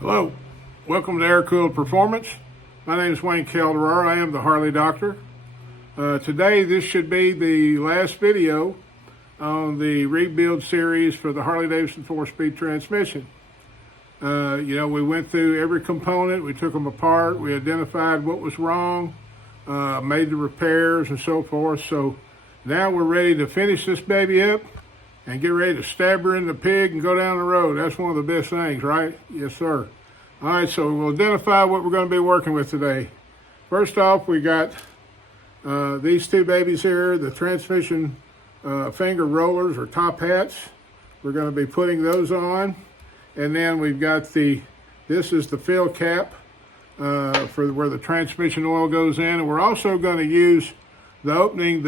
Hello, welcome to Air Cooled Performance. My name is Wayne Calderar. I am the Harley Doctor. Today, this should be the last video on the rebuild series for the Harley Davidson 4-speed transmission. We went through every component, we took them apart, we identified what was wrong, made the repairs and so forth. So now we're ready to finish this baby up and get ready to stab her in the pig and go down the road. That's one of the best things, right? Yes, sir. All right, so we'll identify what we're going to be working with today. First off, we got these two babies here, the transmission finger rollers or top hats. We're going to be putting those on. And then we've got this is the fill cap for where the transmission oil goes in. And we're also going to use the opening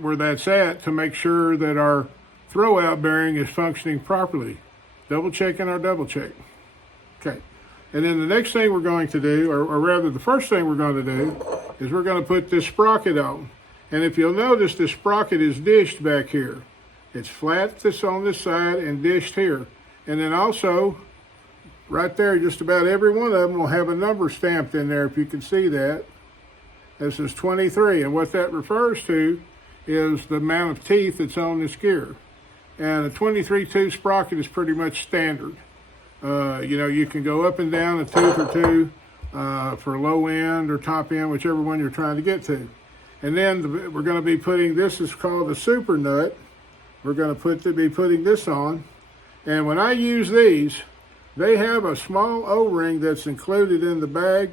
where that's at to make sure that our throwout bearing is functioning properly. Double checking our double check. Okay. And then the next thing we're going to do, or rather the first thing we're going to do, is we're going to put this sprocket on. And if you'll notice, this sprocket is dished back here. It's flat on this side and dished here. And then also, right there, just about every one of them will have a number stamped in there, if you can see that. This is 23, and what that refers to is the amount of teeth that's on this gear. And a 23-tooth sprocket is pretty much standard. You can go up and down a tooth or two for low end or top end, whichever one you're trying to get to. And then we're going to be putting, this is called the super nut. We're going to be putting this on. And when I use these, they have a small O-ring that's included in the bag.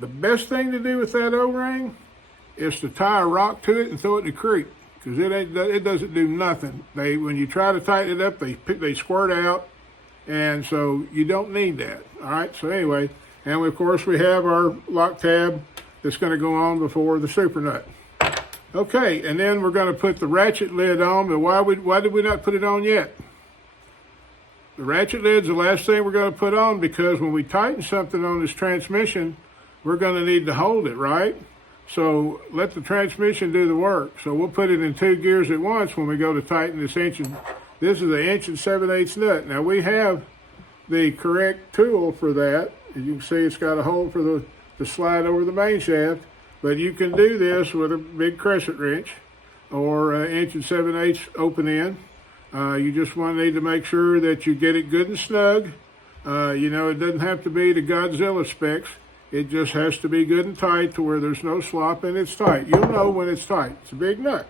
The best thing to do with that O-ring is to tie a rock to it and throw it in the creek, because it doesn't do nothing. When you try to tighten it up, they squirt out, and so you don't need that. All right, so anyway, and of course we have our lock tab that's going to go on before the super nut. Okay, and then we're going to put the ratchet lid on, but why did we not put it on yet? The ratchet lid's the last thing we're going to put on, because when we tighten something on this transmission, we're going to need to hold it, right? So let the transmission do the work. So we'll put it in 2 gears at once when we go to tighten this this is an 1 7/8 nut. Now we have the correct tool for that. As you can see, it's got a hole for to slide over the main shaft, but you can do this with a big crescent wrench or 1 7/8 open end. You just need to make sure that you get it good and snug. It doesn't have to be the Godzilla specs. It just has to be good and tight to where there's no slop and it's tight. You'll know when it's tight. It's a big nut.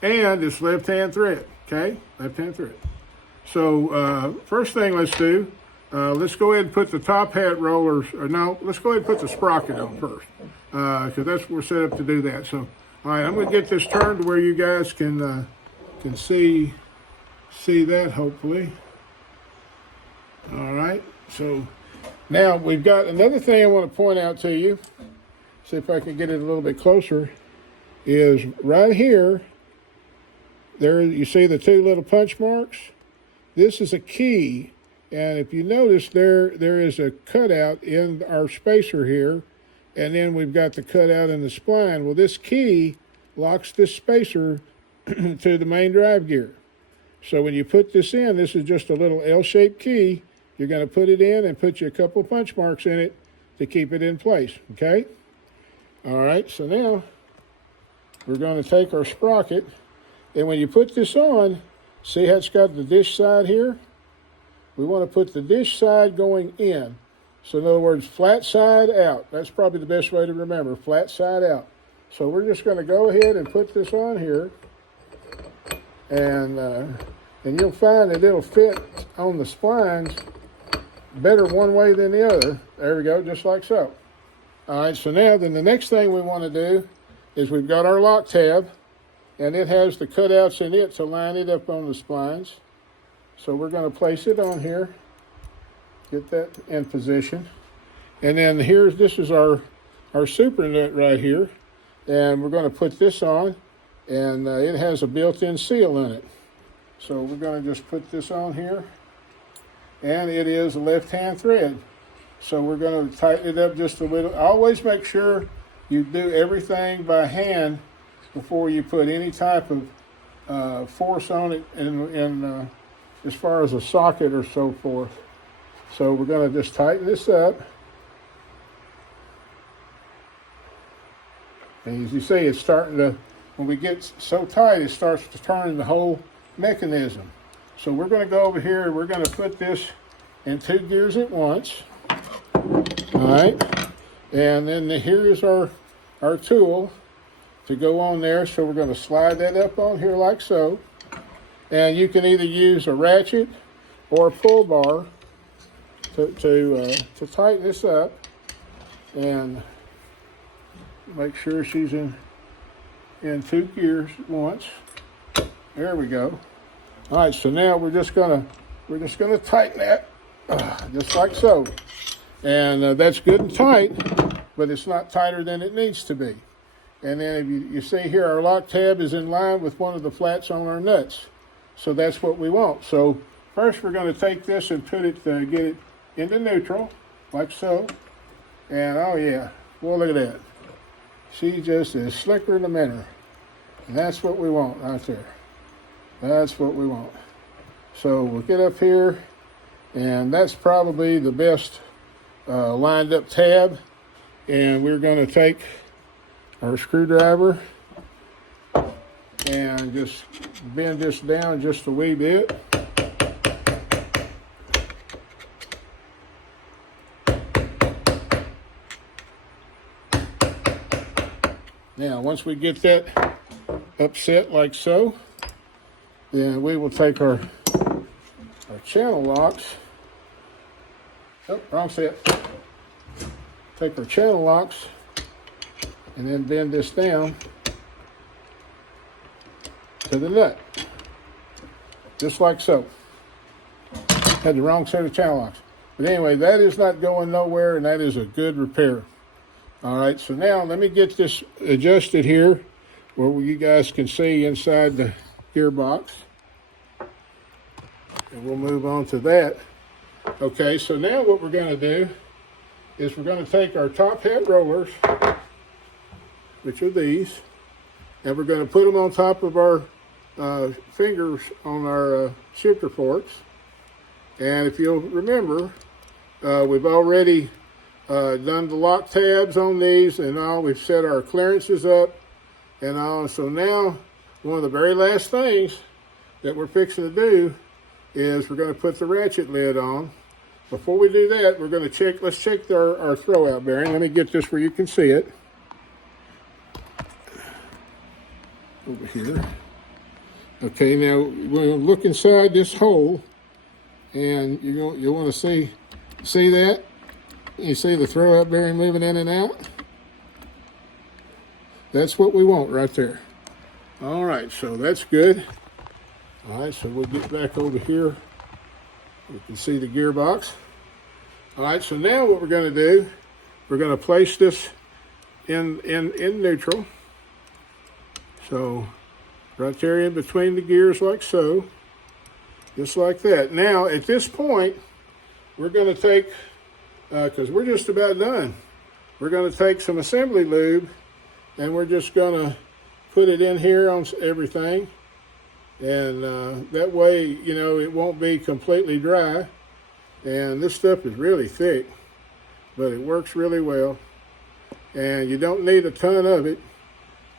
And it's left-hand thread, okay? Left-hand thread. So first thing let's do, let's go ahead and put the top hat rollers, let's go ahead and put the sprocket on first, because we're set up to do that. So, all right, I'm going to get this turned to where you guys can see that, hopefully. All right, so now we've got another thing I want to point out to you. See if I can get it a little bit closer. Is right here, there you see the 2 little punch marks? This is a key, and if you notice there is a cutout in our spacer here, and then we've got the cutout in the spline. Well, this key locks this spacer to the main drive gear. So when you put this in, this is just a little L-shaped key. You're going to put it in and put you a couple punch marks in it to keep it in place, okay? All right, so now we're going to take our sprocket, and when you put this on, see how it's got the dish side here? We want to put the dish side going in. So in other words, flat side out. That's probably the best way to remember, flat side out. So we're just going to go ahead and put this on here, and you'll find that it'll fit on the splines better one way than the other. There we go, just like so. All right, so now then the next thing we want to do is we've got our lock tab, and it has the cutouts in it to line it up on the splines. So we're going to place it on here, get that in position. And then this is our super nut right here, and we're going to put this on, and it has a built-in seal in it. So we're going to just put this on here, and it is a left-hand thread. So we're going to tighten it up just a little. Always make sure you do everything by hand before you put any type of force on it, and as far as a socket or so forth. So we're going to just tighten this up. And as you see, it's starting to, when we get so tight, it starts to turn the whole mechanism. So we're going to go over here and we're going to put this in 2 gears at once. All right. And then here is our tool to go on there. So we're going to slide that up on here like so. And you can either use a ratchet or a pull bar to tighten this up and make sure she's in 2 gears at once. There we go. All right, so now we're just gonna tighten that just like so, and that's good and tight, but it's not tighter than it needs to be. And then if you see here, our lock tab is in line with one of the flats on our nuts, so that's what we want. So first, we're going to take this and put it, get it into neutral, like so. And oh yeah, well look at that. She just is slicker than a minnow. And that's what we want right there. That's what we want. So we'll get up here, and that's probably the best lined up tab. And we're going to take our screwdriver and just bend this down just a wee bit. Now, once we get that upset like so, then we will take our channel locks. Oh, wrong set. Take our channel locks and then bend this down to the nut, just like so. Had the wrong set of channel locks. But anyway, that is not going nowhere, and that is a good repair. All right, so now let me get this adjusted here where you guys can see inside the gearbox. And we'll move on to that. Okay, so now what we're going to do is we're going to take our top hat rollers, which are these, and we're going to put them on top of our fingers on our shifter forks. And if you'll remember, we've already done the lock tabs on these and all. We've set our clearances up and all. So now one of the very last things that we're fixing to do is we're going to put the ratchet lid on. Before we do that, we're going to check, let's check our throwout bearing. Let me get this where you can see it. Over here. Okay, now we'll look inside this hole, and you'll want to see that. You see the throwout bearing moving in and out? That's what we want right there. All right, so that's good. All right, so we'll get back over here. You can see the gearbox. All right, so now what we're going to do, we're going to place this in neutral. So right there in between the gears like so, just like that. Now at this point, we're going to take, because we're just about done, we're going to take some assembly lube and we're just going to put it in here on everything. And that way, you know, it won't be completely dry. And this stuff is really thick, but it works really well. And you don't need a ton of it.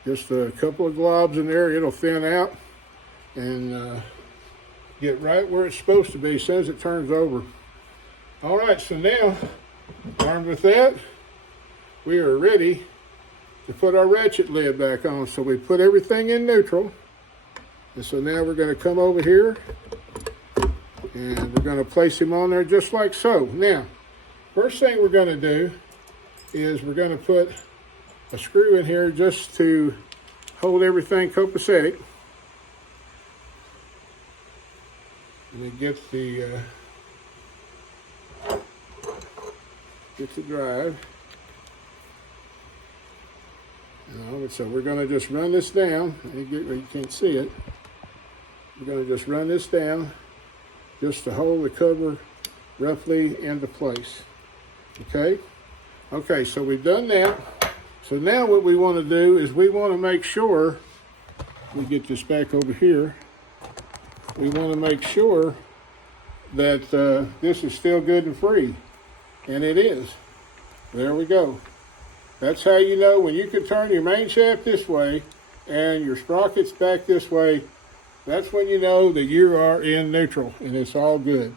Just a couple of globs in there, it'll thin out and get right where it's supposed to be as soon as it turns over. All right, so now, armed with that, we are ready to put our ratchet lid back on. So we put everything in neutral. And so now we're going to come over here and we're going to place him on there just like so. Now, first thing we're going to do is we're going to put a screw in here just to hold everything copacetic. Let me get the drive. So we're going to just run this down. You can't see it. We're going to just run this down just to hold the cover roughly into place. Okay? Okay, so we've done that. So now what we want to do is we want to make sure, we get this back over here, we want to make sure that this is still good and free, and it is. There we go. That's how you know when you can turn your main shaft this way and your sprockets back this way. That's when you know that you are in neutral and it's all good.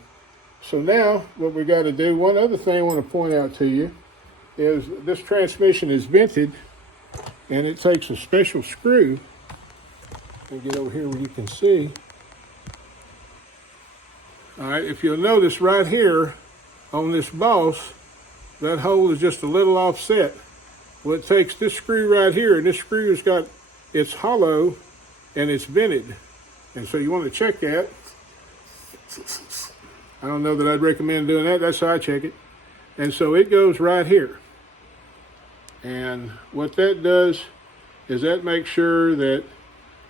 So now what we got to do, one other thing I want to point out to you is this transmission is vented, and it takes a special screw. Let me get over here where you can see. All right, if you'll notice right here on this boss, that hole is just a little offset. Well, it takes this screw right here, and this screw has got, it's hollow and it's vented. And so you want to check that. I don't know that I'd recommend doing that. That's how I check it. And so it goes right here. And what that does is that makes sure that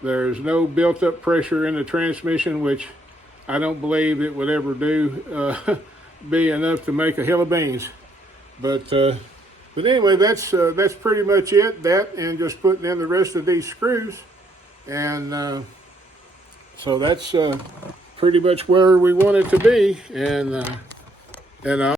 there's no built up pressure in the transmission, which I don't believe it would ever do be enough to make a hill of beans. But anyway, that's pretty much it. That and just putting in the rest of these screws. And so that's pretty much where we want it to be. And I